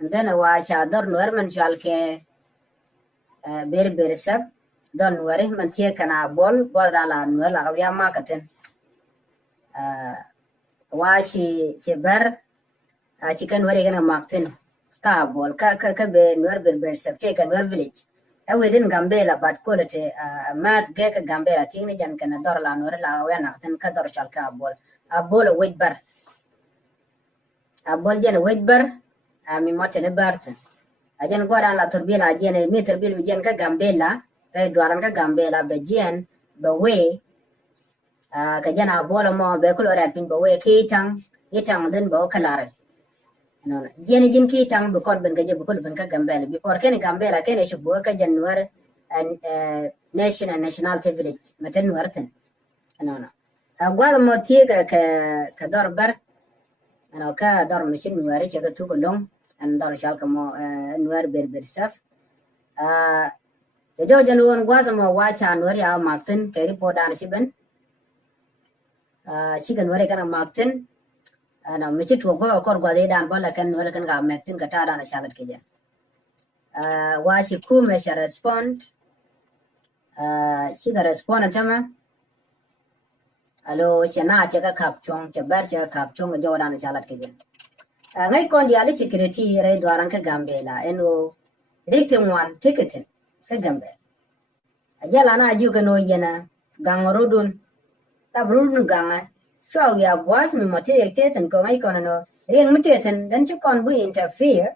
and then wacha dor nuer man shalke ber sab don nuer man tie kana bol bodra la nuer la ya makaten washi chebar chicken wari gana makten ka bol ka be nuer ber sab take nuer village within Gambella but quality mat gek Gambella tingni jan kana dor la nuer la ya nakten ka dor shalka bol a bol wait bar a bol jen wait bar mi motene barten ajan gwara la turbila jen mi turbil jen ka Gambella re dwaran ka Gambella be jen be we ka jana bola mo be kulo rat pin be we kitang den bo kalare no jen jin kitang be kon ben ka je be kulo ben ka Gambella before ken Gambella ken shubu ka januar and nationality village maten warten no gwala mo tie ka dor bar ano ka dor mishin nuare chaga tu golong and dor shal kamo nuar ber saf te jo januon gwaza mo wacha nuar ya makten keri podan siben chigan nuare kana makten ana michi tu go kor gwade dan bala kan nuar kan ga makten ka tada na shalat ke ja wachi ku me sha respond chiga respond tama alo chana chaga kapchong chabar chaga kapchong jo dan chalat ke jen ngai kon dia le security re dwaran ka Gambella eno victim one ticket ka Gambella ajala na ju ka no yena gangorodun tabrun ganga so ya was mi motive ten ko ngai kon no ring muteten dan chu kon bu interfere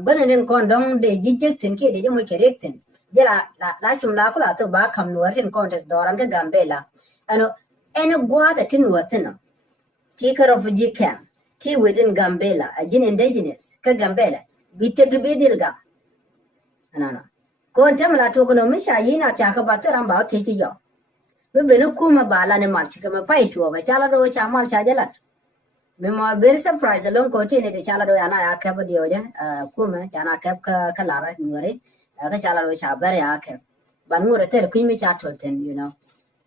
banen kon dong de jijek tin ke de mo correct tin jela la chum la ko la to ba kam no ren kon te dwaran ka Gambella ano eno gwa da tin watino take refugee camp T within Gambella, a jin indigenous, ka Gambella, bitte bidilga. No. Kon jamla to no misha yina chaka bataram ba teji yo. We beno kuma bala ne marchika ma pai to ga chala do chamal chajalat. Me mo very surprise along ko tine de chala do ana ya kab dio ja kuma jana kab ka lara nuare ka chala do cha bare ya kab. Ban ngure ter kuin mi cha tolten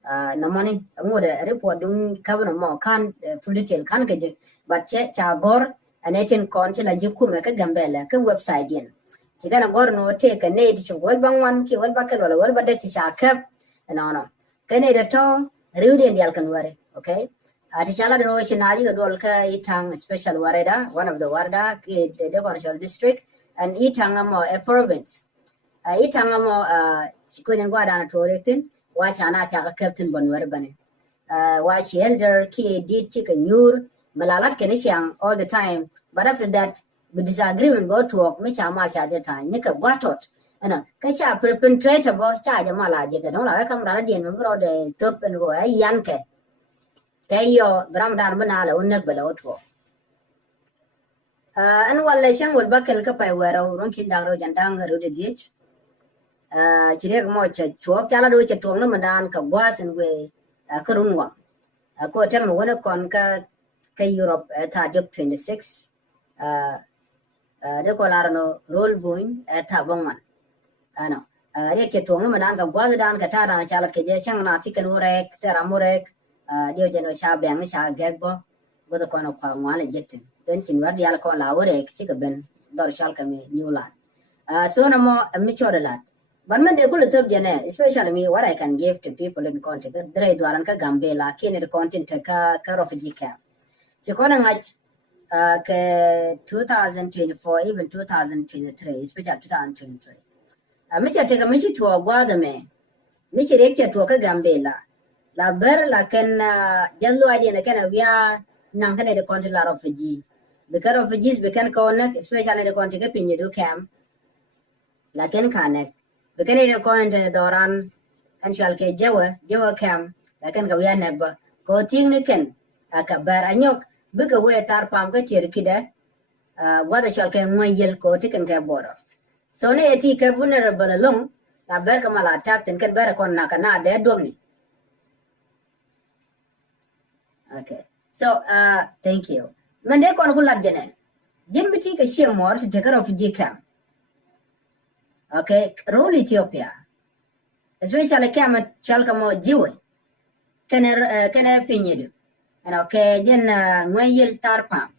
namani ngode report dung kabno mo kan political kan ke but cha gor anetin kon la jukume ka Gambella ka website yen sigana gor no take a need to wal bangwan ki wal bakal wala wal badati cha kap no kene da to rudi ndial kan ware okay ati chala do shinaji ga dol ka itang special wareda one of the warda ki de commercial district and itang mo a province itang mo sikunen gwada na torektin wachana chaka captain bonwer bane watch elder ki did chicken nur malalat kenisiang all the time but after that with disagreement about work me chama cha de time nika gwatot ana ka cha perpetrator bo cha ja mala je ka no la kam ra dien mo ro de top en go yan ke yo bramdan bana la unak bala otwo an walla shang wal bakal ka pai wero ron kin dang ro jandang ro de dich chirek mo cha chuok chala do cha tuong no mandan ka gwasen we ka runwa ko tem mo wona kon ka Europe ta dok 26 de ko larno roll boin ta bongman ano re ke tuong no mandan ka gwas dan ka ta ran chala ke je chang na chicken worek ta ramurek dio jeno cha bang cha gegbo bodo kono kwa ngwale jetin den chin war yal ko la worek chi ka ben dor shal ka mi newland so no mo mi chorelat but man de kul top jene especially me what I can give to people in contact dre dwaran ka Gambella kene de content ka refugee camp so kona ngach ke 2024 even 2023 especially 2023 mi cha tega mi chi to gwada me mi chi reke to ka Gambella la ber la ken jallo aje ne kana via nan kana de content la refugee because refugees bekan connect especially de content ka pinye do camp la ken connect bekane de konte doran an shal ke jawa kam lakan ka wian ba ko ting ne ken aka bar anyok beka we tar pam ka tir kida wada shal ke ngoyel ko tiken ka boro so ne eti ka vulnerable long la bar ka mala attack ten kan bar kon na kana de domni okay so thank you mande kon kulat jene jin biti ka shemor te ka refugee camp okay role Ethiopia especially kama chalka mo jiwe kene pinyedu and okay jen ngoyel tarpam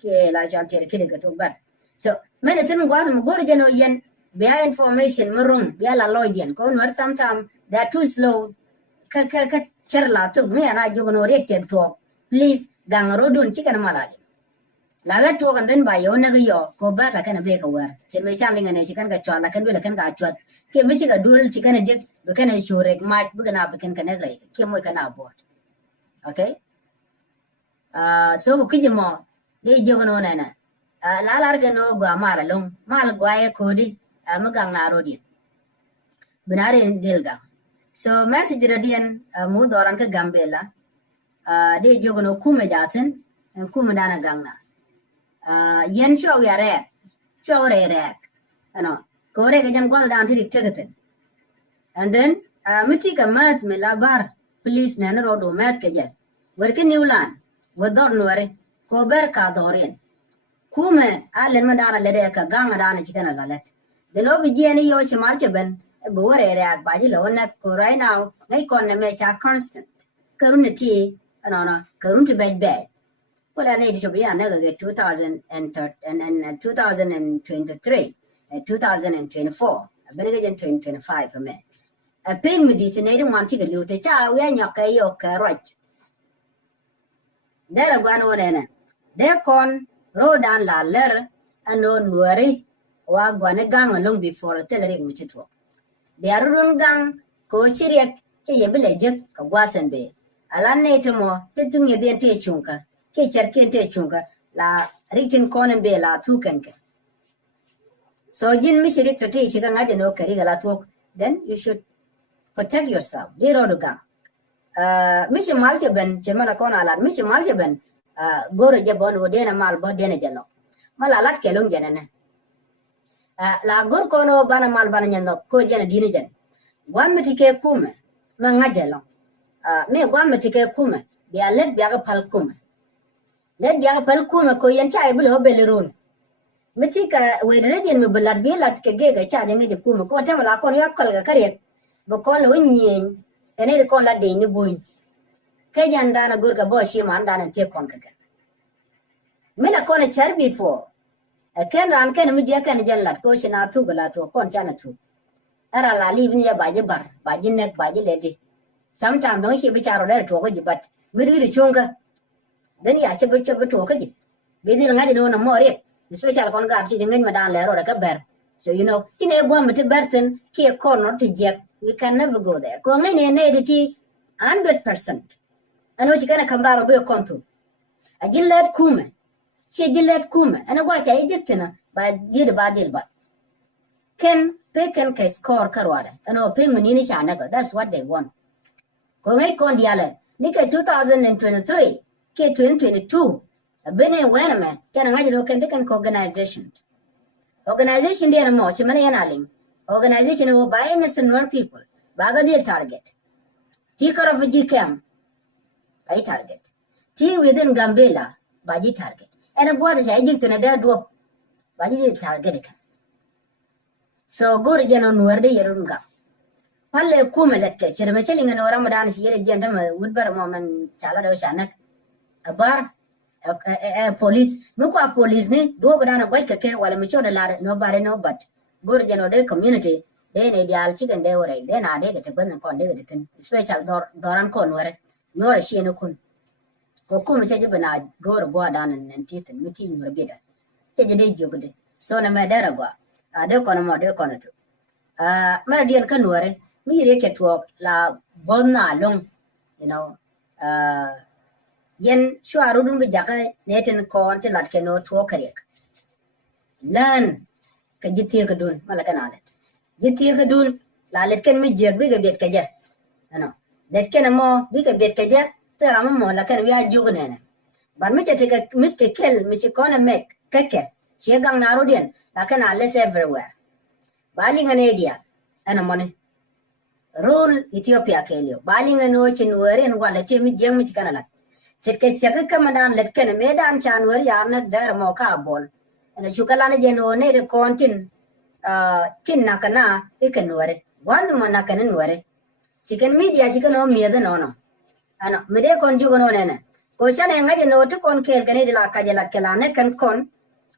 ke la jantere kile gato bar So many things was mo gor jeno yen bear information marum bear la loyen ko nuer sometimes they are too slow ka cherla to me and I jogono reacted to please gang rodun chicken maladi la ga to and then by yo na yo ko bar la kana be ka war chen me chanling ne chicken ka chwa la kan be la kan ka chwa ke mi chicken dul chicken je be kana chore ma be kana be kan kana rai ke mo kana bo okay so kujimo de jogono na la larga no gwa mala long mal gwa e kodi magang na rodi binare dilga so message radian mu doran ka gambela de jogono kume jaten kume dana gangna yen show ya re ano kore ga jam gol dan ti tigeten and then miti ka mat me labar please na rodo mat ka jet werke newland wador nuare ko ber ka doren kume alen madana lede ka ganga dana chikana lalet de no bijeni yo chamal chaben bo wore reak baji lo na ko right now ngai kon ne me cha constant karunati anona karunti bed what I need to be another 2023 2024 benega jen 2025 for me a ping me dit ne dum wanti gelu te cha we nyoka yo ka right there gwan wona de kon rodan la ler anon nuari wa gwane gang along before teleri muchitwo be arun gang ko chiriek che yebele jek ka gwasen be alanne temo tetung yeden te chunka ke cherken te chunka la ritin konen be la tukenke so jin mishirik to te chiga ngaje no kari gala tok then you should protect yourself de roduga mishi malje ben chemala kona la mishi malje ben gore je bon wodena mal bo dena jeno mala lat kelong jenene la gor kono bana mal bana nyando ko jena dina jen gwan mitike kume ma ngajelo me gwan mitike kume bi alet bi aga pal kume let bi aga pal kume ko yen chai bulo belerun mitika we redian me bulat bi lat ke ge ga cha jenga je kume ko tamala kon yakol ga kare bo kon lo nyin ene ko la de ni buin ke jandana gor ga bo shi man dana te kon ka mila kona char before ken ran ken mi je ken jallat ko china tu gala to kon chana tu ara la libni ya baje bar baje nek baje ledi sometimes don shi bicharo der to ko jibat mi ri chunga den ya che to ko ji be din ngadi no na more special kon gar chi ngen ma dan le ro ka ber so you know kine gwa mi te berten ki ko no te je we can never go there ko ngai ne ti 100% ano chi kana kamra ro be kontu ajin let kume she jilet kume ana gwa cha ejitna ba yid ba dil ba ken peken ke score karwada ano peng munini cha naga that's what they want ko ngai kon diale ni ke 2023 ke 2022 bene wena me kana ngaji no ken kan organization dia mo chimane yanaling organization o by innocent people baga deal target tikar of gcam by target ti within gambela baji target and a boy is a jit in a dead dwarf but it is targeted. So go to General Nuerde Yerunga. Pale Kumelet, Chermacheling and Ramadan is yet a gentleman, Woodbury Mom Chalado Shanak, a bar, a police, Muka police, do banana white cake while a mature lad, nobody know, but go to General community, then a deal chicken day or then I did it when the condition, special Doran Conware, nor a she no kun. Ko che bana gor gwa dan and teeth and meeting your bidder che de jogde so na medera gwa de kono mo de kono to merdian kanware mi reke to la bonna long you know yen shuaru dum bijaka neten kon te lat ke no to karek lan ka jitie ka dun mala kanale jitie ka dun la let ken mi jeg bi ga bet ka je ano let ken mo bi ga bet ka je tera mo la kan wi ajugne but me take a mistake kill me kona make keke she gang narodian la kan alles everywhere baling an idea ana money rule Ethiopia kelio baling an ochin were and wala temi jeng mi kana la set ke shaka kamadan let ken medan chan wer ya na der mo ka bol ana chukala ne jeno ne de kontin tin nakana ikan were wan mo nakana were chicken media chicken o me the no ano mede kon jugo no nene ko chane ngaje no to kon kel gane de la kaje la kelane kan kon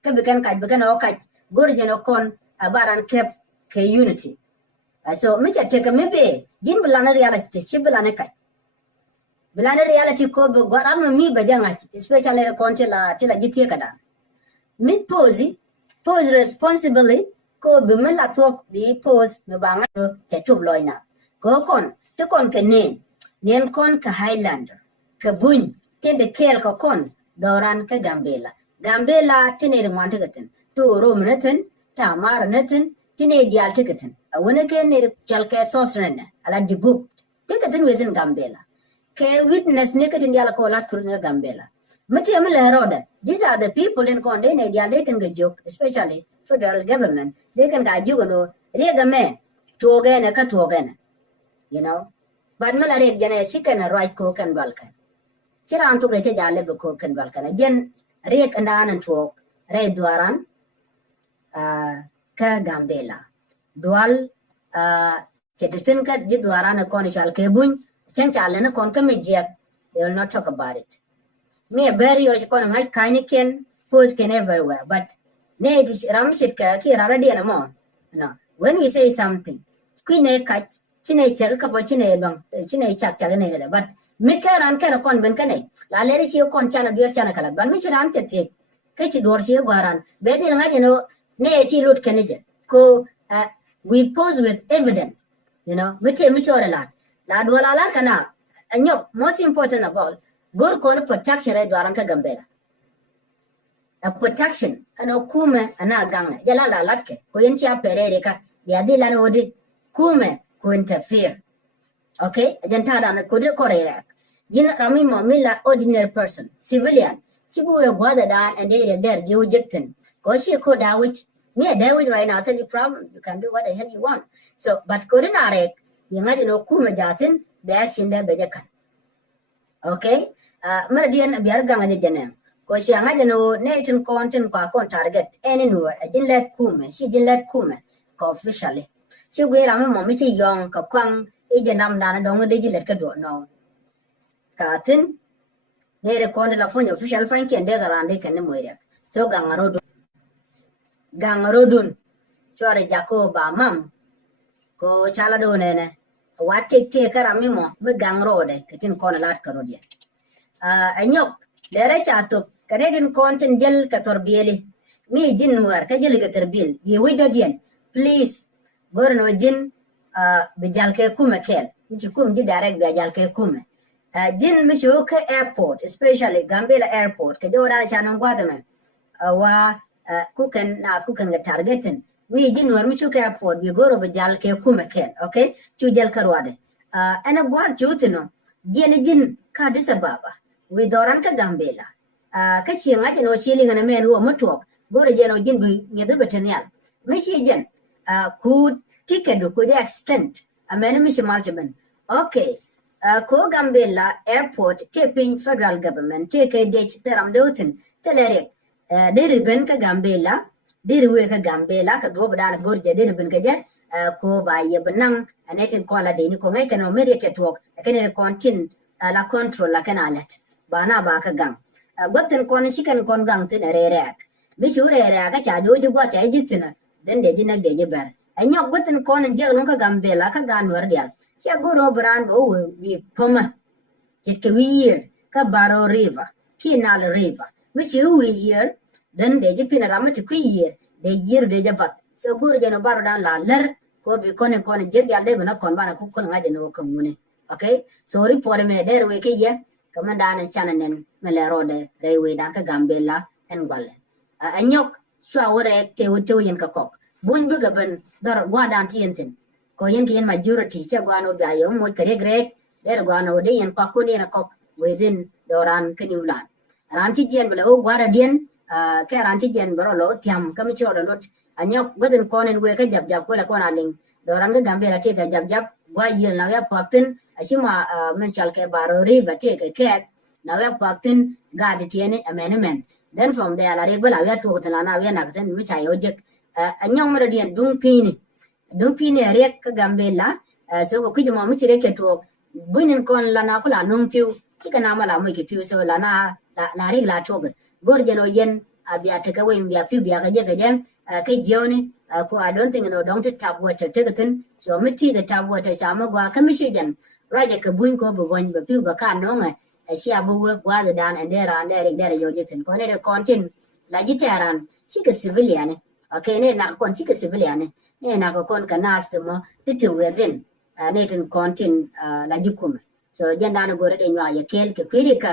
ka bikan kaj bikan o kaj gor jeno kon baran kep ke unity so me cha take me be jin bulana reality chi bulana kaj bulana reality ko be goram mi bajanga especially kon tela jitie kada mid pose responsibly ko be me la top bi pose me banga cha chub loina ko kon to kon ke nen kon ka highlander ka buny tende kel ko kon doran ka gambela tene rwante gaten to rom naten ta mar naten tine dial tikaten awone ke ne kelke sosrena ala dibuk tikaten within gambela ke witness ne katin dial ko lat kurna gambela mati amle roda these are the people in konde ne dial they can get joke especially federal government they can ga jugo rega me togene ka togene you know but mala reg jana sikana right ko kan balkan sira antu reche jale be ko kan balkan jen reg andan tok re duaran ka gambela dual chetin ka ji duaran ko ni chal ke bun chen chale na kon ka mijek they will not talk about it me very yo ko ngai kaini ken post can everywhere but ne ram shit ka ki rara dia na mo no when we say something queen ka chine chak ka bo chine bang chine chak ne but mika ran ka kon ben ka ne la le chi kon chana dur chana kala ban mi ran te te ke chi dor chi gwaran be din nga no ne chi lut kenije ko we pose with evidence you know mi chore la dola la kana anyok most important of all gor kon protection re dwaran ka gambela a protection ano kume ana ganga jala la latke ko yen chi apere ka ya di la no di kume ko interfere okay ajanta da na kodir korera jin rami mo mila ordinary person civilian chibu we gwada da and they there you jekten ko shi ko da which me da which right now tell you problem you can do what the hell you want so but kodinare yanga dino kuma jatin the action da bejakan okay mara dian biar ganga je jenen ko shi anga dino netin content kwa target anywhere ajin let kuma shi jin let kuma ko officially shi gwe rami mo mi chi yong ka kwang ije nam dana dong de jilet ka do no katin nere konde la fonyo official fan ken de garande ken moire so gangarodun chore jako ba mam ko chala do nene wate te karami mo be gangrode kitin kon lat karodie anyok dere chato kadin konten jel ka torbieli mi jin war ka jel ga terbil ye wido dien please gorno jin bijal ke kuma kel which kum ji direct bijal ke kuma jin misho ke airport especially Gambela airport ke jora chanon gwadame wa kuken ga targetin mi jin war misho ke airport bi goro bijal ke kuma kel okay chu jel karwade ana gwad chutino jin ka disababa we doran ka Gambela ka chinga jino shili ngana men wo mutok goro jeno jin bi ngedo betenial mishi jin ku ticket ko the extent amen mishi malchaben okay ko Gambela airport taping federal government take a date teram dotin telere diri ben ka Gambela diri we ka Gambela ka do bada gorje diri ben ka je ko ba ye benang anetin ko la deni ko ngai kan America talk kan ne kontin la control la kanalet bana ba ka gang goten kon shikan kon gang tin rerek mishi rerek ka cha joju gwa cha jitina den de jina de ber anyok goten kon je ka Gambela ka ganwar dial sia goro brand bo we poma jit ke wir ka baro river kinal river which you year then de jipina ramat ku year de year de jabat so goro jeno baro dan la ler ko bi kon je dial de bana kon bana ku kon ngaje no komune okay sorry for me der we ke ye kamandana chananen mele rode rewe da ka Gambela en gwalle anyok shawore te yen ka kok bun bu gaben dar gwa dan tientin ko yen ki yen majority cha gwano ba yo mo kare grek der gwano de yen ko kuni na kok within doran kenyulan ran ti jen bele o gwara dien ke ran ti jen bro lo tiam kam choro lot anyok goden konen we ka jab ko la kona ling doran ga Gambela te ka jab gwa yir na ya paktin ashima men chal ke baro river te ke na ya paktin ga de tiene amendment then from there la rebel ya to tana na ya na ten mi cha yo jek anyong mara dien dung pini rek ka Gambela so ko kujuma mu chire ke to bunin kon la na kula nung piu chika na mala mu ke piu so la na la ri la to gor jeno yen abia take away bia pi bia ga je ke joni ko I don't think no don't tap water tegatin so miti ga tap water chama gwa kamishijan raja ka buin ko bo wan ba pi ba kan no nga sia bo work wa the dan and there yo jitin ko ne kontin la jitaran chika civilian okay ne na kon chika civilian ne na ko kon kanas mo titu within ne tin kontin la jukum so janda no gore de nya ya kel ke kwirika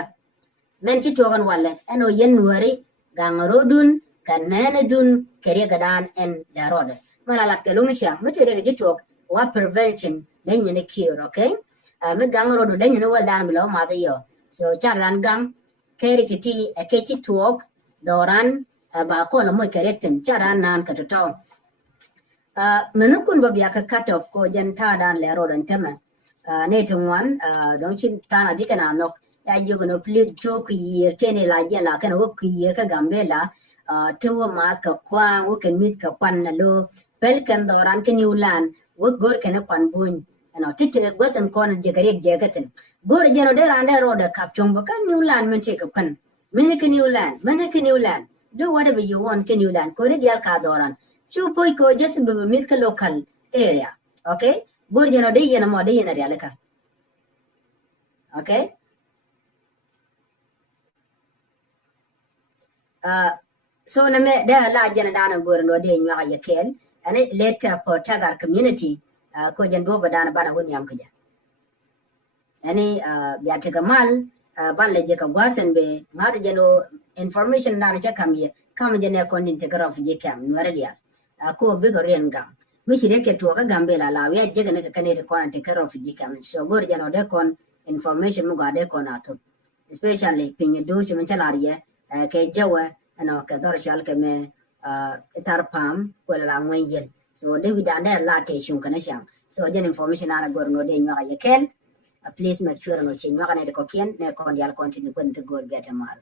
men ci togan walle eno yen wari gangarodun kanene dun kere gadan en darode mala lat ke lumisha mutere ge tok wa prevention lenye ne cure okay me gangarodu lenye ne waldan bilo ma da yo so charan gang kere ti e ke ci tok doran ba ko la moy keretin charan nan ka to menukun ba biya ka cut off ko jan ta dan le rodan tema ne tungwan don chin tana dikana nok ya jogo no plik joke year tene la jela kana wo year ka gambela to ma ka kwa wo ken mit ka kwan na lo pel kan doran ke new land wo gor ken kwan bun no titte gotan kon je gare je gaten gor jeno de rande roda kap chombo kan new land men che ka kwan men ke new land do whatever you want ke new land ko de dial ka doran chu poi ko just be mit ka local area okay gor jeno de yena mo de yena realaka okay so na me da la jana dana gor no de nya ya kel and it later protect our community ko jan do badana bana woni am kja ani ya te kamal ban le je ka gwasen be ngata jano information dana cha kam jene ko nin te graf je kam nware dia ko be go ren gam mi chire ke to ka gambela la we je ne ka kane ko na te graf je kam so gor jano de kon information mo ga de ko na to especially pin do chim chalariye ke jawa ano ka dor shal ke me tar pam ko la ngwen so de wi dan der la te shun kana sham so jen information ana gor no de nya ya kel please make sure no chin ma kana de ko kien ne ko dial continue ko te gor biata mal